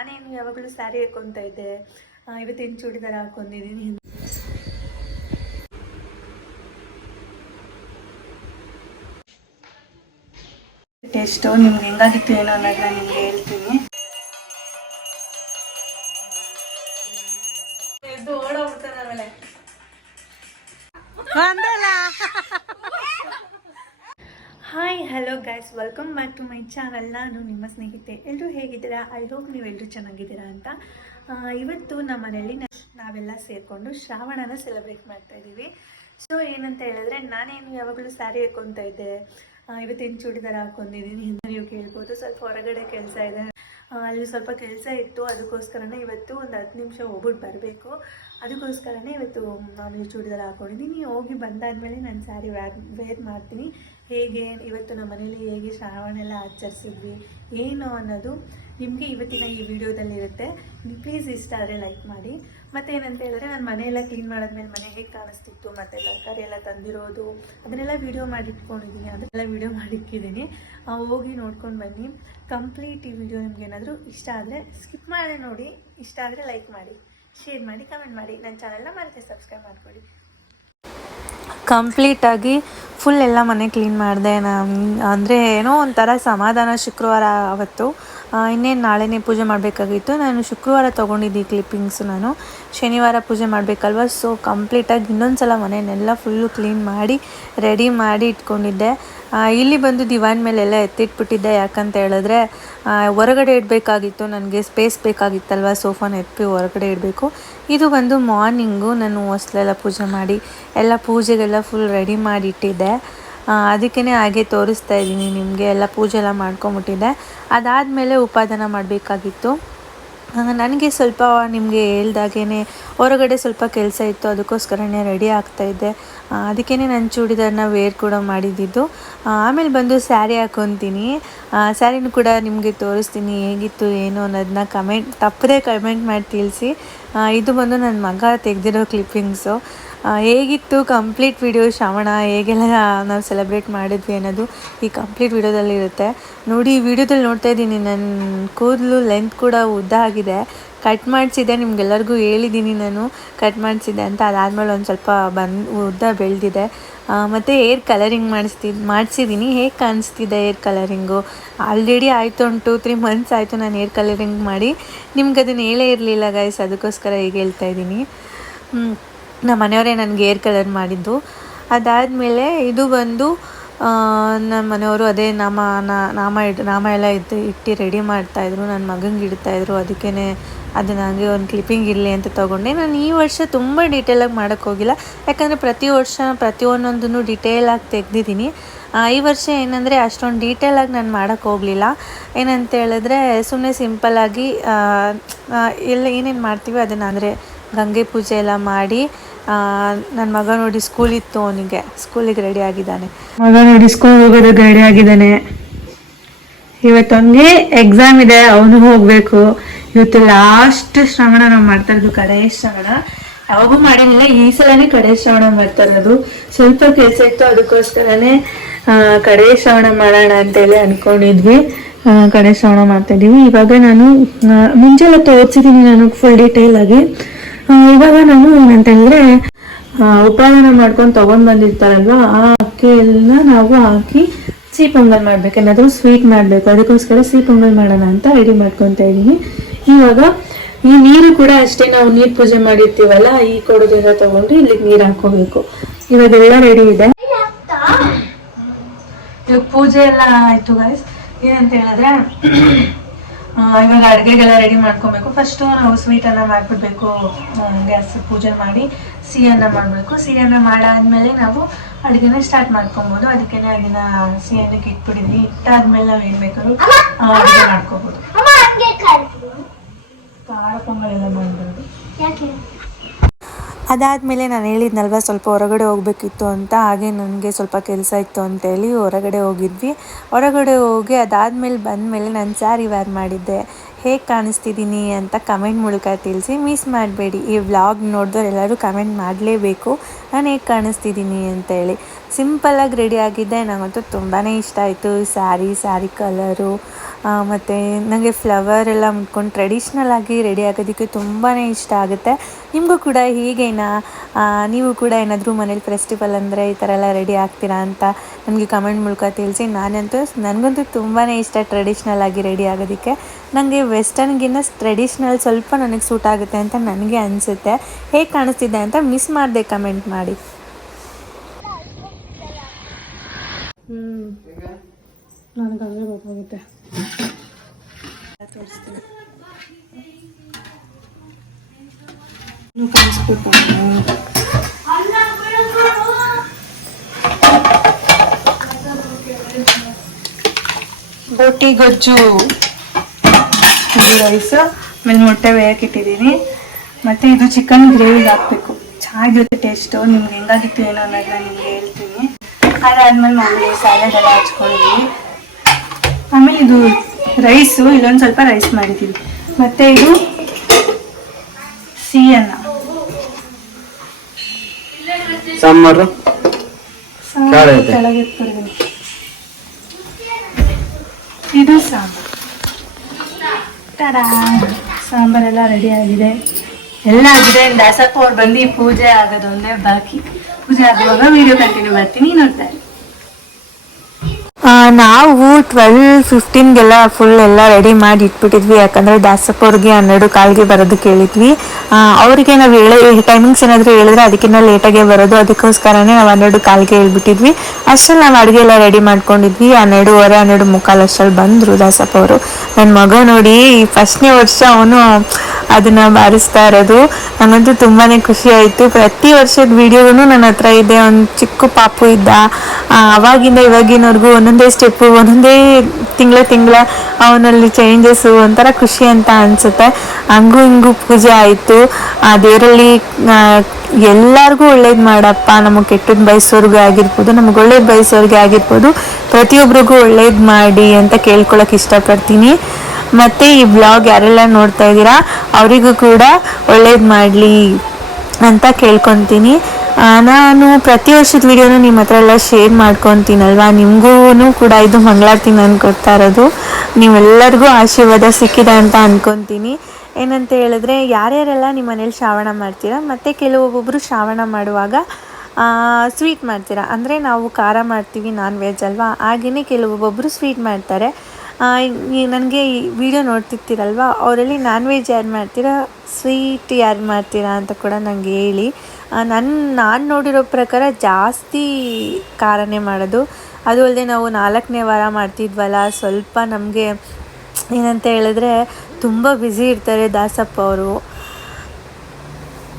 ನಾನೇನು ಯಾವಾಗಲೂ ಸ್ಯಾರಿ ಹಾಕ್ಕೊತಾ ಇದ್ದೆ. ಇವತ್ತೇನು ಚೂಡಿದಾರ ಹಾಕೊಂಡಿದ್ದೀನಿ ಟೇಸ್ಟು, ನಿಮ್ಗೆ ಹೆಂಗಾಗಿತ್ತು ಏನೋ ಅನ್ನೋದನ್ನ ನಿಮ್ಗೆ ಹೇಳ್ತೀನಿ. ಚಾನಲ್ ನಾನು ನಿಮ್ಮ ಸ್ನೇಹಿತೆ. ಎಲ್ಲರೂ ಹೇಗಿದ್ದೀರಾ? ಐ ಹೋಪ್ ನೀವೆಲ್ಲರೂ ಚೆನ್ನಾಗಿದ್ದೀರಾ ಅಂತ. ಇವತ್ತು ನಮ್ಮ ಮನೆಯಲ್ಲಿ ನಾವೆಲ್ಲ ಸೇರಿಕೊಂಡು ಶ್ರಾವಣನ ಸೆಲೆಬ್ರೇಟ್ ಮಾಡ್ತಾ ಇದ್ದೀವಿ. ಸೊ ಏನಂತ ಹೇಳಿದ್ರೆ, ನಾನೇನು ಯಾವಾಗಲೂ ಸ್ಯಾರಿ ಹಾಕ್ಕೊತಾ ಇದ್ದೆ. ಇವತ್ತೇನು ಚೂಡಿದಾರ ಹಾಕೊಂಡಿದ್ದೀನಿ ಅಂತ ನೀವು ಕೇಳ್ಬೋದು. ಸ್ವಲ್ಪ ಹೊರಗಡೆ ಕೆಲಸ ಇದೆ. ಅಲ್ಲಿ ಸ್ವಲ್ಪ ಕೆಲಸ ಇತ್ತು. ಅದಕ್ಕೋಸ್ಕರನೇ ಇವತ್ತು ಒಂದು ಹತ್ತು ನಿಮಿಷ ಹೋಗ್ಬಿಟ್ಟು ಬರಬೇಕು. ಅದಕ್ಕೋಸ್ಕರನೇ ಇವತ್ತು ನಾನು ಚೂಡಿದಾರ ಹಾಕೊಂಡಿದ್ದೀನಿ. ಹೋಗಿ ಬಂದಾದಮೇಲೆ ನಾನು ಸ್ಯಾರಿ ವ್ಯಾರ್ ವೇರ್ ಮಾಡ್ತೀನಿ. ಹೇಗೆ, ಇವತ್ತು ನಮ್ಮ ಮನೇಲಿ ಹೇಗೆ ಶ್ರಾವಣ ಎಲ್ಲ ಆಚರಿಸಿದ್ವಿ, ಏನು ಅನ್ನೋದು ನಿಮಗೆ ಇವತ್ತಿನ ಈ ವಿಡಿಯೋದಲ್ಲಿ ಇರುತ್ತೆ. ಪ್ಲೀಸ್ ಇಷ್ಟ ಆದರೆ ಲೈಕ್ ಮಾಡಿ. ಮತ್ತು ಏನಂತ ಹೇಳಿದ್ರೆ ನಾನು ಮನೆಯೆಲ್ಲ ಕ್ಲೀನ್ ಮಾಡಿದ್ಮೇಲೆ ಮನೆ ಹೇಗೆ ಕಾಣಿಸ್ತಿತ್ತು, ಮತ್ತು ತರಕಾರಿ ಎಲ್ಲ ತಂದಿರೋದು, ಅದನ್ನೆಲ್ಲ ವೀಡಿಯೋ ಮಾಡಿಟ್ಕೊಂಡಿದ್ದೀನಿ ಅದನ್ನೆಲ್ಲ ವೀಡಿಯೋ ಮಾಡಿಕ್ಕಿದ್ದೀನಿ ಹೋಗಿ ನೋಡ್ಕೊಂಡು ಬನ್ನಿ. ಕಂಪ್ಲೀಟ್ ಈ ವಿಡಿಯೋ ನಿಮ್ಗೆ ಏನಾದರೂ ಇಷ್ಟ ಆದರೆ ಸ್ಕಿಪ್ ಮಾಡಿ ನೋಡಿ. ಇಷ್ಟ ಆದರೆ ಲೈಕ್ ಮಾಡಿ. ಶೇರ್ ಮಾಡಿ ಕಮೆಂಟ್ ಮಾಡಿ. ನನ್ನ ಚಾನಲ್ನ ಮತ್ತೆ ಸಬ್ಸ್ಕ್ರೈಬ್ ಮಾಡ್ಕೊಳ್ಳಿ. ಕಂಪ್ಲೀಟಾಗಿ ಫುಲ್ ಎಲ್ಲ ಮನೆ ಕ್ಲೀನ್ ಮಾಡಿದೆ. ಅಂದರೆ ಏನೋ ಒಂಥರ ಸಮಾಧಾನ ಶುಕ್ರವಾರ ಅವತ್ತು ಇನ್ನೇನು ನಾಳೆನೇ ಪೂಜೆ ಮಾಡಬೇಕಾಗಿತ್ತು. ನಾನು ಶುಕ್ರವಾರ ತೊಗೊಂಡಿದ್ದೆ ಕ್ಲಿಪ್ಪಿಂಗ್ಸ್ ನಾನು. ಶನಿವಾರ ಪೂಜೆ ಮಾಡಬೇಕಲ್ವ? ಸೊ ಕಂಪ್ಲೀಟಾಗಿ ಇನ್ನೊಂದು ಸಲ ಮನೆಯನ್ನೆಲ್ಲ ಫುಲ್ಲು ಕ್ಲೀನ್ ಮಾಡಿ ರೆಡಿ ಮಾಡಿ ಇಟ್ಕೊಂಡಿದ್ದೆ. ಇಲ್ಲಿ ಬಂದು ದಿವಾನ್ ಮೇಲೆಲ್ಲ ಎತ್ತಿಟ್ಬಿಟ್ಟಿದ್ದೆ. ಯಾಕಂತ ಹೇಳಿದ್ರೆ ಹೊರಗಡೆ ಇಡಬೇಕಾಗಿತ್ತು. ನನಗೆ ಸ್ಪೇಸ್ ಬೇಕಾಗಿತ್ತಲ್ವ? ಸೋಫಾನ ಎತ್ತಿ ಹೊರಗಡೆ ಇಡಬೇಕು. ಇದು ಬಂದು ಮಾರ್ನಿಂಗು ನಾನು ಹೊಸ್ಲೆಲ್ಲ ಪೂಜೆ ಮಾಡಿ, ಎಲ್ಲ ಪೂಜೆಗೆಲ್ಲ ಫುಲ್ ರೆಡಿ ಮಾಡಿ ಇಟ್ಟಿದ್ದೆ. ಅದಕ್ಕೇ ಹಾಗೆ ತೋರಿಸ್ತಾ ಇದ್ದೀನಿ, ನಿಮಗೆ ಎಲ್ಲ ಪೂಜೆ ಎಲ್ಲ ಮಾಡ್ಕೊಂಬಿಟ್ಟಿದ್ದೆ. ಅದಾದಮೇಲೆ ಉಪಾದಾನ ಮಾಡಬೇಕಾಗಿತ್ತು. ನನಗೆ ಸ್ವಲ್ಪ ನಿಮಗೆ ಹೇಳ್ದಾಗೇ ಹೊರಗಡೆ ಸ್ವಲ್ಪ ಕೆಲಸ ಇತ್ತು, ಅದಕ್ಕೋಸ್ಕರನೇ ರೆಡಿ ಆಗ್ತಾಯಿದ್ದೆ ಅದಕ್ಕೇ ನಾನು ಚೂಡಿದಾರನ್ನ ವೇರ್ ಕೂಡ ಮಾಡಿದ್ದಿದ್ದು ಆಮೇಲೆ ಬಂದು ಸ್ಯಾರಿ ಹಾಕೊತೀನಿ. ಸ್ಯಾರಿನೂ ಕೂಡ ನಿಮಗೆ ತೋರಿಸ್ತೀನಿ, ಹೇಗಿತ್ತು, ಏನು ಅನ್ನೋದನ್ನ ಕಮೆಂಟ್ ತಪ್ಪದೇ ಕಮೆಂಟ್ ಮಾಡಿ ತಿಳಿಸಿ. ಇದು ಬಂದು ನನ್ನ ಮಗ ತೆಗೆದಿರೋ ಕ್ಲಿಪ್ಪಿಂಗ್ಸು ಹೇಗಿತ್ತು ಕಂಪ್ಲೀಟ್ ವಿಡಿಯೋ ಶ್ರವಣ? ಹೇಗೆಲ್ಲ ನಾವು ಸೆಲೆಬ್ರೇಟ್ ಮಾಡಿದ್ವಿ ಅನ್ನೋದು ಈ ಕಂಪ್ಲೀಟ್ ವಿಡಿಯೋದಲ್ಲಿ ಇರುತ್ತೆ. ನೋಡಿ, ಈ ವಿಡಿಯೋದಲ್ಲಿ ನೋಡ್ತಾ ಇದ್ದೀನಿ ನನ್ನ ಕೂದಲು ಲೆಂತ್ ಕೂಡ ಉದ್ದ ಆಗಿದೆ. ಕಟ್ ಮಾಡಿಸಿದೆ, ನಿಮ್ಗೆಲ್ಲರಿಗೂ ಹೇಳಿದ್ದೀನಿ ನಾನು. ಕಟ್ ಮಾಡಿಸಿದೆ ಅಂತ ಅದಾದಮೇಲೆ ಒಂದು ಸ್ವಲ್ಪ ಬಂದು, ಉದ್ದ ಬೆಳೆದಿದೆ. ಮತ್ತು ಏರ್ ಕಲರಿಂಗ್ ಮಾಡಿಸ್ತಿ ಮಾಡಿಸಿದ್ದೀನಿ ಹೇಗೆ ಕಾಣಿಸ್ತಿದೆ ಏರ್ ಕಲರಿಂಗು ಆಲ್ರೆಡಿ ಆಯಿತು ಒಂದು ಟೂ ತ್ರೀ ಮಂತ್ಸ್ ಆಯಿತು ನಾನು ಏರ್ ಕಲರಿಂಗ್ ಮಾಡಿ. ನಿಮ್ಗೆ ಅದನ್ನು ಹೇಳೇ ಇರಲಿಲ್ಲ ಗೈಸ್ ಅದಕ್ಕೋಸ್ಕರ ಈಗ ಹೇಳ್ತಾ ಇದ್ದೀನಿ. ನಮ್ಮ ಮನೆಯವರೇ ನನಗೆ ಏರ್ ಕಲರ್ ಮಾಡಿದ್ದು. ಅದಾದಮೇಲೆ ಇದು ಬಂದು ನಮ್ಮ ಮನೆಯವರು ಅದೇ ನಾಮ ನಾಮ ಇಡ್, ನಾಮ ಎಲ್ಲ ಇಟ್ಟು ಇಟ್ಟು ರೆಡಿ ಮಾಡ್ತಾಯಿದ್ರು ನನ್ನ ಮಗಂಗೆ ಇಡ್ತಾಯಿದ್ರು ಅದಕ್ಕೇ ಅದು ನನಗೆ ಒಂದು ಕ್ಲಿಪ್ಪಿಂಗ್ ಇರಲಿ ಅಂತ ತೊಗೊಂಡೆ. ನಾನು ಈ ವರ್ಷ ತುಂಬ ಡೀಟೇಲಾಗಿ ಮಾಡೋಕ್ಕೆ ಹೋಗಿಲ್ಲ. ಯಾಕಂದರೆ ಪ್ರತಿ ವರ್ಷ ಪ್ರತಿಯೊಂದೊಂದನ್ನು ಡೀಟೇಲಾಗಿ ತೆಗ್ದಿದ್ದೀನಿ. ಈ ವರ್ಷ ಏನಂದರೆ ಅಷ್ಟೊಂದು ಡೀಟೇಲಾಗಿ ನಾನು ಮಾಡೋಕ್ಕೆ ಹೋಗಲಿಲ್ಲ. ಏನಂತ ಹೇಳಿದ್ರೆ ಸುಮ್ಮನೆ ಸಿಂಪಲ್ಲಾಗಿ ಎಲ್ಲ ಏನೇನು ಮಾಡ್ತೀವಿ ಅದನ್ನು ಅಂದರೆ ಗಂಗೆ ಪೂಜೆ ಎಲ್ಲ ಮಾಡಿ ನನ್ನ ಮಗ ನೋಡಿ ಸ್ಕೂಲ್ ಇತ್ತು ಅವನಿಗೆ. ಸ್ಕೂಲಿಗೆ ರೆಡಿ ಆಗಿದ್ದಾನೆ. ಮಗ ನೋಡಿ ಸ್ಕೂಲ್ ಹೋಗೋದಕ್ಕೆ ರೆಡಿ ಆಗಿದ್ದಾನೆ. ಇವತ್ತೊಂದೇ ಎಕ್ಸಾಮ್ ಇದೆ, ಅವನು ಹೋಗಬೇಕು. ಇವತ್ತು ಲಾಸ್ಟ್ ಶ್ರವಣ ನಾವು ಮಾಡ್ತಾ ಇರೋದು ಕಡೆ ಶ್ರವಣ. ಯಾವಾಗೂ ಮಾಡಿರಲಿಲ್ಲ ಈ ಸಲನೇ ಕಡೆ ಶ್ರವಣ ಮಾಡ್ತಾ ಇರೋದು. ಸ್ವಲ್ಪ ಕೆಲಸ ಇತ್ತು ಅದಕ್ಕೋಸ್ಕರನೇ ಆ, ಕಡೆ ಶ್ರವಣ ಮಾಡೋಣ ಅಂತೇಳಿ ಅನ್ಕೊಂಡಿದ್ವಿ. ಕಡೆ ಶ್ರವಣ ಮಾಡ್ತಾ ಇದೀವಿ ಇವಾಗ ನಾನು ಮುಂಚೆಲ್ಲ ತೋರಿಸಿದ್ದೀನಿ ನಾನು ಫುಲ್ ಡೀಟೇಲ್ ಆಗಿ. ಇವಾಗ ನಾನು ಏನಂತಂದ್ರೆ ಉಪಾದಾನ ಮಾಡ್ಕೊಂಡು ತಗೊಂಡ್ ಬಂದಿರ್ತಾರಲ್ವ ಆ ಅಕ್ಕಿಯೆಲ್ಲ ನಾವು ಹಾಕಿ ಸಿಹಿ ಪೊಂಗಲ್ ಮಾಡ್ಬೇಕು. ಏನಾದರೂ ಸ್ವೀಟ್ ಮಾಡಬೇಕು. ಅದಕ್ಕೋಸ್ಕರ ಸಿಹಿ ಪೊಂಗಲ್ ಮಾಡೋಣ ಅಂತ ರೆಡಿ ಮಾಡ್ಕೊತಾ ಇದ್ದೀನಿ. ಇವಾಗ, ಈ ನೀರು ಕೂಡ ಅಷ್ಟೇ ನಾವು ನೀರು ಪೂಜೆ ಮಾಡಿರ್ತೀವಲ್ಲ, ಈ ಕೊಡೋದೆಲ್ಲ ತಗೊಂಡು ಇಲ್ಲಿ ನೀರು ಹಾಕೋಬೇಕು ಇವಾಗೆಲ್ಲ ರೆಡಿ ಇದೆ. ಇವಾಗ ಪೂಜೆ ಎಲ್ಲ ಆಯ್ತು ಗೈಸ್ ಏನಂತ ಹೇಳಿದ್ರೆ ಇವಾಗ ಅಡುಗೆಗೆಲ್ಲ ರೆಡಿ ಮಾಡ್ಕೊಬೇಕು. ಫಸ್ಟು ನಾವು ಸ್ವೀಟನ್ನು ಮಾಡಿಬಿಡ್ಬೇಕು ಗ್ಯಾಸ್ ಪೂಜೆ ಮಾಡಿ. ಸಿಹಿಯನ್ನ ಮಾಡಬೇಕು. ಸಿಹಿಯನ್ನ ಮಾಡಾದ್ಮೇಲೆ ನಾವು ಅಡುಗೆನ ಸ್ಟಾರ್ಟ್ ಮಾಡ್ಕೊಬೋದು. ಅದಕ್ಕೆ ಅದನ್ನ ಸಿಹಿಯನ್ನಕ್ಕೆ ಇಟ್ಬಿಡಿದ್ವಿ ಇಟ್ಟಾದ್ಮೇಲೆ ನಾವು ಏನು ಬೇಕಾದ್ರೂ ಅಡುಗೆ ಮಾಡ್ಕೋಬೋದು. ಖಾರ ಮಾಡ್ಬೋದು. ಅದಾದಮೇಲೆ ನಾನು ಹೇಳಿದ್ನಲ್ವ ಸ್ವಲ್ಪ ಹೊರಗಡೆ ಹೋಗಬೇಕಿತ್ತು ಅಂತ ಹಾಗೆ ನನಗೆ ಸ್ವಲ್ಪ ಕೆಲಸ ಇತ್ತು ಅಂತೇಳಿ ಹೊರಗಡೆ ಹೋಗಿದ್ವಿ. ಹೊರಗಡೆ ಹೋಗಿ ಅದಾದಮೇಲೆ ಬಂದಮೇಲೆ ನಾನು ಸ್ಯಾರಿ ವೇರ್ ಮಾಡಿದ್ದೆ. ಹೇಗೆ ಕಾಣಿಸ್ತಿದ್ದೀನಿ ಅಂತ ಕಮೆಂಟ್ ಮೂಲಕ ತಿಳಿಸಿ. ಮಿಸ್ ಮಾಡಬೇಡಿ. ಈ ವ್ಲಾಗ್ ನೋಡಿದ್ರೆ ಎಲ್ಲರೂ ಕಮೆಂಟ್ ಮಾಡಲೇಬೇಕು. ನಾನು ಹೇಗೆ ಕಾಣಿಸ್ತಿದ್ದೀನಿ ಅಂತೇಳಿ ಸಿಂಪಲ್ಲಾಗಿ ರೆಡಿ ಆಗಿದ್ದೆ. ನನಗಂತೂ ತುಂಬಾ ಇಷ್ಟ ಆಯಿತು. ಸ್ಯಾರಿ ಸ್ಯಾರಿ ಕಲರು ಮತ್ತು ನನಗೆ ಫ್ಲವರ್ ಎಲ್ಲ ಮುಟ್ಕೊಂಡು ಟ್ರೆಡಿಷ್ನಲ್ ಆಗಿ ರೆಡಿ ಆಗೋದಕ್ಕೆ ತುಂಬಾ ಇಷ್ಟ ಆಗುತ್ತೆ. ನಿಮಗೂ ಕೂಡ ಹೀಗೇನಾ? ನೀವು ಕೂಡ ಏನಾದರೂ ಮನೇಲಿ ಫೆಸ್ಟಿವಲ್ ಅಂದರೆ ಈ ಥರ ಎಲ್ಲ ರೆಡಿ ಆಗ್ತೀರಾ ಅಂತ ನನಗೆ ಕಮೆಂಟ್ ಮೂಲಕ ತಿಳಿಸಿ. ನಾನಂತೂ ನನಗಂತೂ ತುಂಬಾ ಇಷ್ಟ ಟ್ರೆಡಿಷ್ನಲ್ ಆಗಿ ರೆಡಿ ಆಗೋದಕ್ಕೆ. ನನಗೆ ವೆಸ್ಟರ್ನ್ಗಿನ್ನ ಟ್ರೆಡಿಷ್ನಲ್ ಸ್ವಲ್ಪ ನನಗೆ ಸೂಟ್ ಆಗುತ್ತೆ ಅಂತ ನನಗೆ ಅನಿಸುತ್ತೆ. ಹೇಗೆ ಕಾಣಿಸ್ತಿದೆ ಅಂತ ಮಿಸ್ ಮಾಡಿದೆ ಕಮೆಂಟ್ ಮಾಡಿ. ಹ್ಮ್. ನನಗೆ ಅಲ್ಲೇ ಗೊತ್ತಾಗುತ್ತೆ. ತೋರಿಸ್ತೀನಿ ಕಾಣಿಸ್ಬೇಕು. ಬೋಟಿ ಗೊಜ್ಜು. ಇದು ರೈಸ್ ಆಮೇಲೆ ಮೊಟ್ಟೆ ಬೇಯಕ್ಕೆ ಇಟ್ಟಿದ್ದೀನಿ. ಮತ್ತೆ ಇದು ಚಿಕನ್ ಗ್ರೇವಿಗೆ ಹಾಕ್ಬೇಕು. ಚೆನ್ನಾಗಿರುತ್ತೆ ಟೇಸ್ಟು ನಿಮ್ಗೆ ಹೆಂಗಾಗಿತ್ತು ಏನೋ ಅನ್ನೋದನ್ನ ನಿಮ್ಗೆ ಹೇಳ್ತೀನಿ. ಅದಾದ್ಮೇಲೆ ಮಾಮೂಲಿ ಸ್ಯಾಲೆಡ್ ಎಲ್ಲ ಹಚ್ಕೊಂಡಿದ್ವಿ ಆಮೇಲೆ ಇದು ರೈಸು ಇಲ್ಲೊಂದು ಸ್ವಲ್ಪ ರೈಸ್ ಮಾಡಿದ್ದೀವಿ ಮತ್ತು ಇದು ಸಿಹಿ ಅನ್ನ. ಸಾಂಬಾರು? ಸಾಂಬಾರು ಕೆಳಗೆ ಇದೆ. ಸಾಂಬಾರು. ಟಡಾ ಸಾಂಬಾರೆಲ್ಲ ರೆಡಿ ಆಗಿದೆ. ಎಲ್ಲ ಆಗಿದೆ. ದಾಸಪ್ಪ ಅವ್ರು ಬಂದು ಪೂಜೆ ಆಗೋದು ಒಂದೇ ಬಾಕಿ. ಪೂಜೆ ಆಗುವಾಗ ವಿಡಿಯೋ ಕಂಟಿನ್ಯೂ ಮಾಡ್ತೀನಿ. ನೋಡ್ತಾರೆ. ನಾವು ಟ್ವೆಲ್ ಫಿಫ್ಟೀನ್ಗೆಲ್ಲ ಫುಲ್ ಎಲ್ಲ ರೆಡಿ ಮಾಡಿ ಇಟ್ಬಿಟ್ಟಿದ್ವಿ. ಯಾಕಂದರೆ ದಾಸಪ್ಪವ್ರಿಗೆ ಹನ್ನೆರಡು ಕಾಲಿಗೆ ಬರೋದು ಕೇಳಿದ್ವಿ. ಅವರಿಗೆ ನಾವು ಹೇಳ ಟೈಮಿಂಗ್ಸ್ ಏನಾದರೂ ಹೇಳಿದ್ರೆ ಅದಕ್ಕಿಂತ ಲೇಟಾಗೆ ಬರೋದು. ಅದಕ್ಕೋಸ್ಕರನೇ ನಾವು ಹನ್ನೆರಡು ಕಾಲಿಗೆ ಹೇಳ್ಬಿಟ್ಟಿದ್ವಿ. ಅಷ್ಟರಲ್ಲಿ ನಾವು ಅಡುಗೆ ಎಲ್ಲ ರೆಡಿ ಮಾಡ್ಕೊಂಡಿದ್ವಿ. ಹನ್ನೆರಡುವರೆ, ಹನ್ನೆರಡು ಮುಕ್ಕಾಲು ಅಷ್ಟರಲ್ಲಿ ಬಂದರು ದಾಸಪ್ಪ ಅವರು. ನನ್ನ ಮಗ ನೋಡಿ ಫಸ್ಟ್ನೇ ವರ್ಷ ಅವನು ಅದನ್ನ ಬಾರಿಸ್ತಾ ಇರೋದು. ನನಗಂತೂ ತುಂಬಾ ಖುಷಿ ಆಯಿತು ಪ್ರತಿ ವರ್ಷದ ವಿಡಿಯೋನು ನನ್ನ ಹತ್ರ ಇದೆ. ಒಂದು ಚಿಕ್ಕ ಪಾಪು ಇದ್ದ. ಅವಾಗಿಂದ ಇವಾಗಿನವರೆಗೂ ಒಂದೊಂದೇ ಸ್ಟೆಪ್ಪು ಒಂದೊಂದೇ ತಿಂಗಳ ತಿಂಗಳ ಅವನಲ್ಲಿ ಚೇಂಜಸ್ಸು ಒಂಥರ ಖುಷಿ ಅಂತ ಅನಿಸುತ್ತೆ. ಹಂಗೂ ಹಿಂಗೂ ಪೂಜೆ ಆಯಿತು. ಆ, ದೇವರಲ್ಲಿ ಎಲ್ಲರಿಗೂ ಒಳ್ಳೇದು ಮಾಡಪ್ಪ. ನಮಗೆ ಕೆಟ್ಟದ್ದು ಬಯಸೋರ್ಗೆ ಆಗಿರ್ಬೋದು, ನಮಗೆ ಒಳ್ಳೇದು ಬಯಸೋರ್ಗೆ ಆಗಿರ್ಬೋದು. ಪ್ರತಿಯೊಬ್ಬರಿಗೂ ಒಳ್ಳೇದು ಮಾಡಿ ಅಂತ ಕೇಳ್ಕೊಳಕ್ಕೆ ಇಷ್ಟಪಡ್ತೀನಿ. ಮತ್ತು ಈ ಬ್ಲಾಗ್ ಯಾರೆಲ್ಲ ನೋಡ್ತಾ ಇದ್ದೀರಾ, ಅವರಿಗೂ ಕೂಡ ಒಳ್ಳೇದು ಮಾಡಲಿ ಅಂತ ಕೇಳ್ಕೊತೀನಿ. ನಾನು ಪ್ರತಿ ವರ್ಷದ ವಿಡಿಯೋನು ನಿಮ್ಮ ಹತ್ರ ಎಲ್ಲ ಶೇರ್ ಮಾಡ್ಕೊತೀನಲ್ವಾ? ನಿಮಗೂ ಕೂಡ ಇದು ಮಂಗಳಾರತಿ ನಾನು ಕೊಡ್ತಾ ಇರೋದು. ನೀವೆಲ್ಲರಿಗೂ ಆಶೀರ್ವಾದ ಸಿಕ್ಕಿದೆ ಅಂತ ಅಂದ್ಕೊತೀನಿ ಏನಂತ ಹೇಳಿದ್ರೆ, ಯಾರ್ಯಾರೆಲ್ಲ ನಿಮ್ಮ ಮನೇಲಿ ಶ್ರಾವಣ ಮಾಡ್ತೀರಾ, ಮತ್ತು ಕೆಲವೊಬ್ಬೊಬ್ಬರು ಶ್ರಾವಣ ಮಾಡುವಾಗ ಸ್ವೀಟ್ ಮಾಡ್ತೀರಾ? ಅಂದರೆ ನಾವು ಖಾರ ಮಾಡ್ತೀವಿ ನಾನ್ ವೆಜ್ ಅಲ್ವಾ? ಹಾಗೆಯೇ ಕೆಲವೊಬ್ಬೊಬ್ಬರು ಸ್ವೀಟ್ ಮಾಡ್ತಾರೆ. ನನಗೆ ಈ ವಿಡಿಯೋ ನೋಡ್ತಿರ್ತೀರಲ್ವ? ಅವರಲ್ಲಿ ನಾನ್ ವೆಜ್ ಯಾರು ಮಾಡ್ತೀರಾ? ಸ್ವೀಟ್ ಯಾರು ಮಾಡ್ತೀರಾ ಅಂತ ಕೂಡ ನನಗೆ ಹೇಳಿ. ನನ್ನ ನಾನು ನೋಡಿರೋ ಪ್ರಕಾರ ಜಾಸ್ತಿ ಖಾರನೇ ಮಾಡೋದು. ಅದು ಅಲ್ಲದೆ ನಾವು ನಾಲ್ಕನೇ ವಾರ ಮಾಡ್ತಿದ್ವಲ್ಲ, ಸ್ವಲ್ಪ ನಮಗೆ ಏನಂತ ಹೇಳಿದ್ರೆ ತುಂಬ ಬ್ಯುಸಿ ಇರ್ತಾರೆ ದಾಸಪ್ಪ ಅವರು.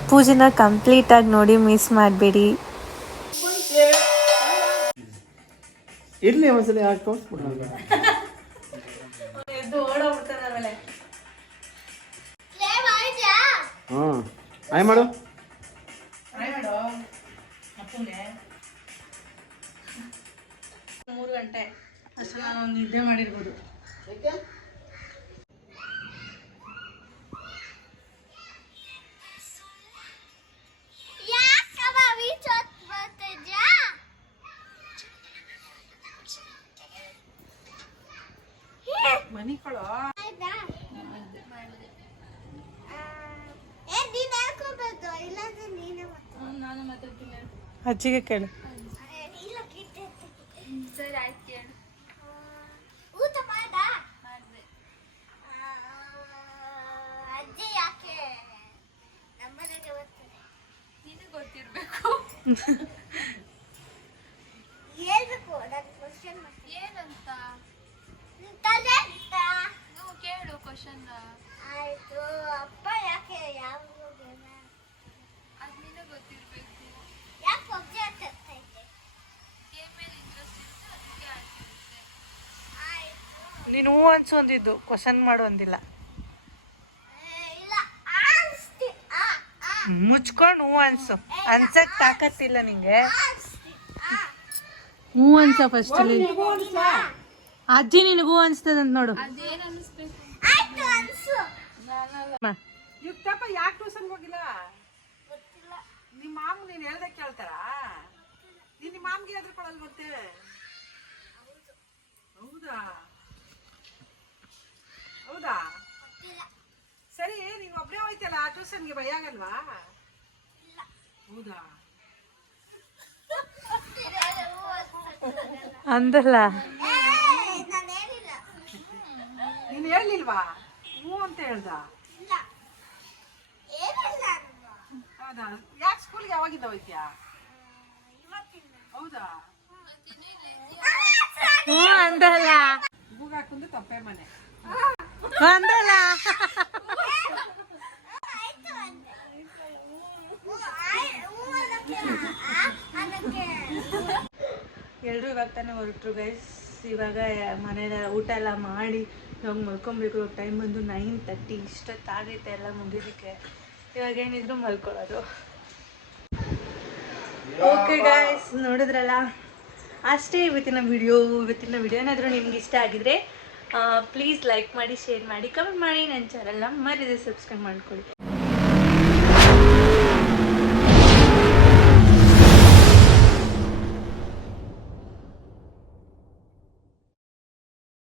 ಪೂಜೆನ ಕಂಪ್ಲೀಟಾಗಿ ನೋಡಿ ಮಿಸ್ ಮಾಡಬೇಡಿ. ಇರ್ಲಿ ಒಂದ್ಸಲಿ ಆಯ್ ಮಾಡು. ಮೂರು ಗಂಟೆ. ಅಷ್ಟು ನಾನು ನಿದ್ದೆ ಮಾಡಿರ್ಬೋದು. ಮನಿ ಕೊಳೋ ನಾನು ಮಾತಾಡ್ತೀನಿ ಅಜ್ಜಿಗೆ ಕೇಳು ಸರಿ ಆಯ್ತು ಕೇಳು ಊಟ ಮಾಡ್ದ ಅಜ್ಜಿ ಯಾಕೆ ನಮ್ಮನೆಗೆ ಬರ್ತಾರೆ ನಿನಗೆ ಕೇಳು ಹೇಳ್ಬೇಕು ನಾನು ಕ್ವಶನ್ ಏನಂತ? ಕೇಳು ಕ್ವಶನ್ ಆಯ್ತು ಅಪ್ಪ ಯಾಕೆ ಯಾವ ಅದು ನಿನಗೆ ಗೊತ್ತಿರ್ಬೇಕು ಯಾಕೆ ಪಬ್ಜಿ ಆಡ್ತಾ ಇದ್ದೆ ಗೇಮ್ ಮೇಲೆ ಇಂಟ್ರೆಸ್ಟ್ ಇರುತ್ತೆ ಅದಕ್ಕೆ ಆಗ್ತಿರುತ್ತೆ ಆಯ್ತು ನೀನು ಹೂ ಅನ್ಸು ಒಂದಿದ್ದು ಕ್ವಶನ್ ಮಾಡು ಒಂದಿಲ್ಲ ಏ, ಇಲ್ಲ ಆ ಆ ಮುಚ್ಕೊಂಡು ಹೂ ಅನ್ಸು. ಅನ್ಸಕ್ ತಾಕತ್ತಿಲ್ಲ ನಿಂಗೆ. ಹೂ ಅನ್ಸ ಫಸ್ಟ್ ಅಜ್ಜಿ ನಿನಗೂ ಅನ್ಸ್ತದಂತ ನೋಡು. ಅದೇನು ಅನ್ನಿಸ್ಬೇಕು ಆಯ್ತು ಅನ್ಸು ಯುಕ್ತಪ್ಪ ಯಾಕೆ ಟ್ಯೂಷನ್ ಹೋಗಿಲ್ಲ? ಗೊತ್ತಿಲ್ಲ. ನಿಮ್ಮ ಮಾಮ್ ನೀನು ಹೇಳ್ದೆ ಕೇಳ್ತಾರ? ನಿನ್ನ ಮಾಮ್ಗೆ ಹೆದರ್ಕೊಳ್ಳಲ್ ಮತ್ತೆ ಹೌದಾ? ಹೌದಾ? ಸರಿ ನೀನು ಒಬ್ಬನೇ ಹೋಯ್ತಲ್ಲ ಟ್ಯೂಷನ್ಗೆ ಭಯ ಆಗಲ್ವಾ? ಇಲ್ಲ. ಹೌದಾ? ಅಂದಲ್ಲ. ನಾನ್ ನೀನು ಹೇಳಿಲ್ವಾ ಹ್ಞೂ ಅಂತ ಹೇಳ್ದ. ಹೌದಾ? ಯಾಕೆ ಸ್ಕೂಲ್ಗೆ ಯಾವಾಗಿಂದ ಹೋಯ್ತ್ಯಾ? ಇವತ್ತಿನ ಹೌದಾ? ಹ್ಞೂ ಅಂದಲ್ಲ. ಗೂಗ ಹಾಕುಂದು ತಪ್ಪೆ ಮನೆ. ಅನ್ನಕ್ಕೆ ಎಲ್ಲರೂ ಇವಾಗ ತಾನೇ ಹೊರಟ್ರು ಗೈಸ್ ಇವಾಗ ಮನೇಲಿ ಊಟ ಎಲ್ಲ ಮಾಡಿ ಇವಾಗ ಮಲ್ಕೊಬೇಕು. ಇವಾಗ ಟೈಮ್ ಬಂದು ನೈನ್ ತರ್ಟಿ ಇಷ್ಟೊತ್ತಾಗೈತೆ ಎಲ್ಲ ಮುಗಿದಕ್ಕೆ ಇವಾಗ ಏನಿದ್ರು ಮಲ್ಕೊಳ್ಳೋದು. ಓಕೆ ಗಾಯ್ಸ್ ನೋಡಿದ್ರಲ್ಲ? ಅಷ್ಟೇ ಇವತ್ತಿನ ವಿಡಿಯೋ ಇವತ್ತಿನ ವಿಡಿಯೋ ಏನಾದರೂ ನಿಮ್ಗೆ ಇಷ್ಟ ಆಗಿದ್ರೆ ಪ್ಲೀಸ್ ಲೈಕ್ ಮಾಡಿ ಶೇರ್ ಮಾಡಿ ಕಮೆಂಟ್ ಮಾಡಿ ನನ್ನ ಚಾನಲ್ನ ಮರಿದೆ ಸಬ್ಸ್ಕ್ರೈಬ್ ಮಾಡ್ಕೊಳ್ಳಿ.